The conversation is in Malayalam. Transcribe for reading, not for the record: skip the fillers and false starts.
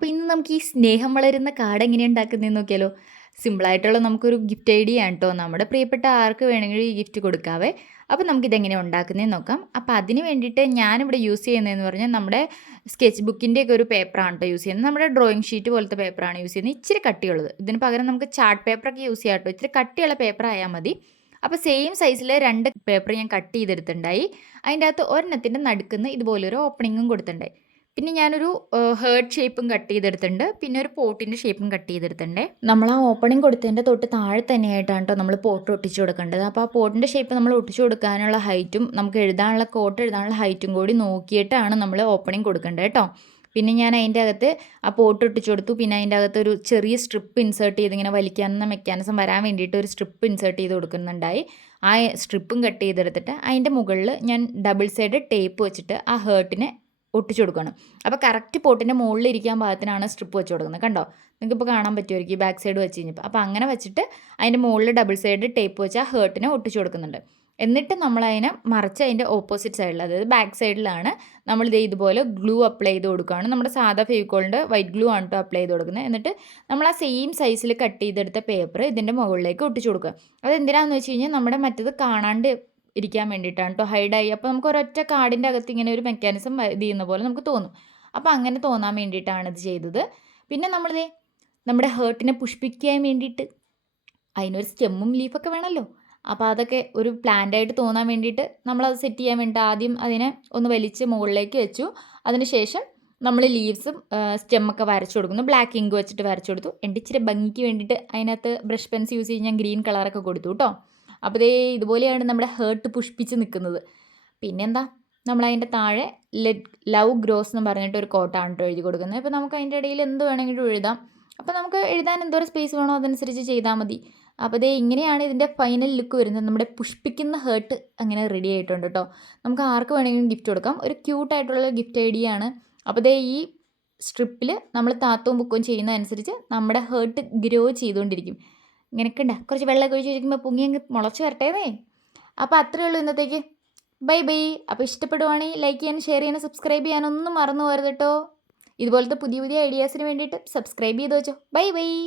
അപ്പോൾ ഇന്ന് നമുക്ക് ഈ സ്നേഹം വളരുന്ന കാർഡ് എങ്ങനെയാണ് ഉണ്ടാക്കുന്നതെന്ന് നോക്കിയാലോ. സിമ്പിളായിട്ടുള്ള നമുക്കൊരു ഗിഫ്റ്റ് ഐഡിയ ആണ് കേട്ടോ. നമ്മുടെ പ്രിയപ്പെട്ട ആർക്ക് വേണമെങ്കിലും ഈ ഗിഫ്റ്റ് കൊടുക്കാവേ. അപ്പോൾ നമുക്കിതെങ്ങനെയാണ് ഉണ്ടാക്കുന്നതെന്ന് നോക്കാം. അപ്പോൾ അതിന് വേണ്ടിയിട്ട് ഞാനിവിടെ യൂസ് ചെയ്യുന്നതെന്ന് പറഞ്ഞാൽ നമ്മുടെ സ്കെച്ച് ബുക്കിൻ്റെയൊക്കെ ഒരു പേപ്പറാണ് കേട്ടോ യൂസ് ചെയ്യുന്നത്. നമ്മുടെ ഡ്രോയിങ് ഷീറ്റ് പോലത്തെ പേപ്പറാണ് യൂസ് ചെയ്യുന്നത്. ഇച്ചിരി കട്ടിയുള്ളത്. ഇതിന് പകരം നമുക്ക് ചാർട്ട് പേപ്പറൊക്കെ യൂസ് ചെയ്യാം കേട്ടോ. ഇച്ചിരി കട്ടിയുള്ള പേപ്പർ ആയാൽ മതി. അപ്പോൾ സെയിം സൈസിൽ 2 പേപ്പർ ഞാൻ കട്ട് ചെയ്തെടുത്തിട്ടുണ്ടായി. അതിൻ്റെ അകത്ത് ഒരെണ്ണത്തിൻ്റെ നടുക്കുന്ന് ഇതുപോലൊരു ഓപ്പണിങ്ങും കൊടുത്തിട്ടുണ്ടായി. പിന്നെ ഞാനൊരു ഹേർട്ട് ഷേപ്പും കട്ട് ചെയ്തെടുത്തിട്ടുണ്ട്. പിന്നെ ഒരു പോട്ടിൻ്റെ ഷേപ്പും കട്ട് ചെയ്തെടുത്തിട്ടുണ്ട്. നമ്മൾ ആ ഓപ്പണിംഗ് കൊടുത്തതിൻ്റെ തൊട്ട് താഴെ തന്നെയായിട്ടാണ് കേട്ടോ നമ്മൾ പോട്ട് ഒട്ടിച്ചു കൊടുക്കേണ്ടത്. അപ്പോൾ ആ പോട്ടിൻ്റെ ഷേപ്പ് നമ്മൾ ഒട്ടിച്ചു കൊടുക്കാനുള്ള ഹൈറ്റും നമുക്ക് എഴുതാനുള്ള കോട്ട് എഴുതാനുള്ള ഹൈറ്റും കൂടി നോക്കിയിട്ടാണ് നമ്മൾ ഓപ്പണിംഗ് കൊടുക്കേണ്ടത് കേട്ടോ. പിന്നെ ഞാൻ അതിൻ്റെ അകത്ത് ആ പോട്ട് ഒട്ടിച്ചു കൊടുത്തു. പിന്നെ അതിൻ്റെ അകത്ത് ഒരു ചെറിയ സ്ട്രിപ്പ് ഇൻസേർട്ട് ചെയ്ത് ഇങ്ങനെ വലിക്കാവുന്ന മെക്കാനിസം വരാൻ വേണ്ടിയിട്ട് ഒരു സ്ട്രിപ്പ് ഇൻസേർട്ട് ചെയ്ത് കൊടുക്കുന്നുണ്ടായി. ആ സ്ട്രിപ്പും കട്ട് ചെയ്തെടുത്തിട്ട് അതിൻ്റെ മുകളിൽ ഞാൻ ഡബിൾ സൈഡ് ടേപ്പ് വെച്ചിട്ട് ആ ഹേർട്ടിനെ ഒട്ടിച്ചു കൊടുക്കണം. അപ്പോൾ കറക്റ്റ് പോട്ടിൻ്റെ മുകളിൽ ഇരിക്കാൻ പാകത്തിനാണ് സ്ട്രിപ്പ് വെച്ച് കൊടുക്കുന്നത്. കണ്ടോ, നിങ്ങൾക്കിപ്പോൾ കാണാൻ പറ്റുമായിരിക്കും ഈ ബാക്ക് സൈഡ് വെച്ച് കഴിഞ്ഞപ്പോൾ. അപ്പോൾ അങ്ങനെ വെച്ചിട്ട് അതിൻ്റെ മുകളിൽ ഡബിൾ സൈഡ് ടേപ്പ് വെച്ച് ആ ഹേർട്ടിനെ ഒട്ടിച്ചു കൊടുക്കുന്നുണ്ട്. എന്നിട്ട് നമ്മളതിനെ മറിച്ച് അതിൻ്റെ ഓപ്പോസിറ്റ് സൈഡിൽ, അതായത് ബാക്ക് സൈഡിലാണ് നമ്മൾ ഇതുപോലെ ഗ്ലൂ അപ്ലൈ ചെയ്ത് കൊടുക്കുകയാണ്. നമ്മുടെ സാധാ ഫെവിക്കോളിൻ്റെ വൈറ്റ് ഗ്ലൂ ആണ് കേട്ടോ അപ്ലൈ ചെയ്ത് കൊടുക്കുന്നത്. എന്നിട്ട് നമ്മൾ ആ സെയിം സൈസിൽ കട്ട് ചെയ്തെടുത്ത പേപ്പർ ഇതിൻ്റെ മുകളിലേക്ക് ഒട്ടിച്ചു കൊടുക്കുക. അതെന്തിനാണെന്ന് വെച്ച് കഴിഞ്ഞാൽ നമ്മുടെ മറ്റത് കാണാണ്ട് ഇരിക്കാൻ വേണ്ടിയിട്ടാണ് കേട്ടോ, ഹൈഡായി. അപ്പോൾ നമുക്ക് ഒരൊറ്റ കാർഡിൻ്റെ അകത്ത് ഇങ്ങനെ ഒരു മെക്കാനിസം ഇത് ചെയ്യുന്ന പോലെ നമുക്ക് തോന്നും. അപ്പോൾ അങ്ങനെ തോന്നാൻ വേണ്ടിയിട്ടാണ് ഇത് ചെയ്തത്. പിന്നെ നമ്മളിതേ നമ്മുടെ ഹേർട്ടിനെ പുഷ്പിക്കാൻ വേണ്ടിയിട്ട് അതിനൊരു സ്റ്റെമ്മും ലീഫൊക്കെ വേണമല്ലോ. അപ്പോൾ അതൊക്കെ ഒരു പ്ലാന്റായിട്ട് തോന്നാൻ വേണ്ടിയിട്ട് നമ്മളത് സെറ്റ് ചെയ്യാൻ വേണ്ടിയിട്ട് ആദ്യം അതിനെ ഒന്ന് വലിച്ച് മുകളിലേക്ക് വെച്ചു. അതിനുശേഷം നമ്മൾ ലീവ്സും സ്റ്റെമ്മൊക്കെ വരച്ചു കൊടുക്കുന്നു. ബ്ലാക്ക് ഇങ്ക് വെച്ചിട്ട് വരച്ചു കൊടുത്തു. എൻ്റെ ഇച്ചിരി ഭംഗിക്ക് വേണ്ടിയിട്ട് അതിനകത്ത് ബ്രഷ് പെൻസ് യൂസ് ചെയ്ത് ഞാൻ ഗ്രീൻ കളറൊക്കെ കൊടുത്തു കേട്ടോ. അപ്പോൾ ദേ ഇതുപോലെയാണ് നമ്മുടെ ഹേർട്ട് പുഷ്പിച്ച് നിൽക്കുന്നത്. പിന്നെന്താ, നമ്മളതിൻ്റെ താഴെ ലവ് ഗ്രോസ് എന്ന് പറഞ്ഞിട്ട് ഒരു കോട്ടാണ് കേട്ടോ എഴുതി കൊടുക്കുന്നത്. ഇപ്പോൾ നമുക്ക് അതിൻ്റെ ഇടയിൽ എന്ത് വേണമെങ്കിലും എഴുതാം. അപ്പോൾ നമുക്ക് എഴുതാൻ എന്തോരം സ്പേസ് വേണോ അതനുസരിച്ച് ചെയ്താൽ മതി. അപ്പോൾ ദേ ഇങ്ങനെയാണ് ഇതിൻ്റെ ഫൈനൽ ലുക്ക് വരുന്നത്. നമ്മുടെ പുഷ്പിക്കുന്ന ഹേർട്ട് അങ്ങനെ റെഡി ആയിട്ടുണ്ട് കേട്ടോ. നമുക്ക് ആർക്ക് വേണമെങ്കിലും ഗിഫ്റ്റ് കൊടുക്കാം. ഒരു ക്യൂട്ടായിട്ടുള്ള ഗിഫ്റ്റ് ഐഡിയ ആണ്. അപ്പോൾ ദേ ഈ സ്ട്രിപ്പിൽ നമ്മൾ താത്തവും ബുക്കും ചെയ്യുന്നതനുസരിച്ച് നമ്മുടെ ഹേർട്ട് ഗ്രോ ചെയ്തുകൊണ്ടിരിക്കും. ഇങ്ങനെയൊക്കെ ഉണ്ട്. കുറച്ച് വെള്ളമൊക്കെ ഒഴിച്ച് വെച്ചിരിക്കുമ്പോൾ പൊങ്ങി അങ്ങ് മുളച്ച് വരട്ടേന്നേ. അപ്പോൾ അത്രയേ ഉള്ളൂ ഇന്നത്തേക്ക്. Bye bye. അപ്പോൾ ഇഷ്ടപ്പെടുവാണെങ്കിൽ ലൈക്ക് ചെയ്യാനും ഷെയർ ചെയ്യാനും സബ്സ്ക്രൈബ് ചെയ്യാനൊന്നും മറന്നു പോകരുത് കേട്ടോ. ഇതുപോലത്തെ പുതിയ പുതിയ ഐഡിയാസിന് വേണ്ടിയിട്ട് സബ്സ്ക്രൈബ് ചെയ്ത് വെച്ചോ. Bye bye.